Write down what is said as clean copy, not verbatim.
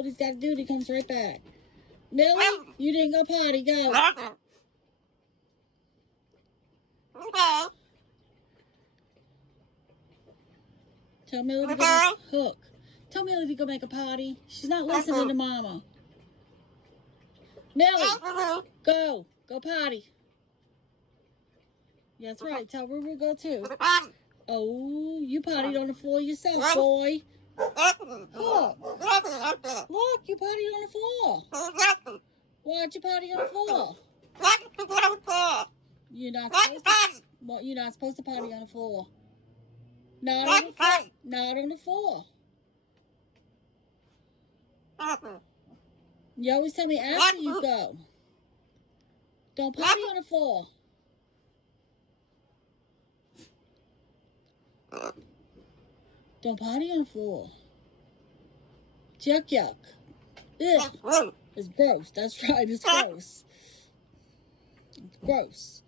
what he's got to do, and he comes right back. Millie, you didn't go potty. Go. Tell Millie to go Hook. Tell Millie to go make a potty. She's not listening to Mama. Millie, go. Go potty. Yeah, that's right. Tell Ruru go too. Oh, you pottied on the floor yourself, boy. Look. Look, you pottied on the floor. Why'd you potty on the floor? You're not supposed to. Well, you're not supposed to potty on the floor. Not on the floor. Not on the floor. You always tell me after you go. Don't potty on the floor. Don't potty on the floor. Yuck, yuck. Ugh. It's gross. That's right. It's gross. It's gross.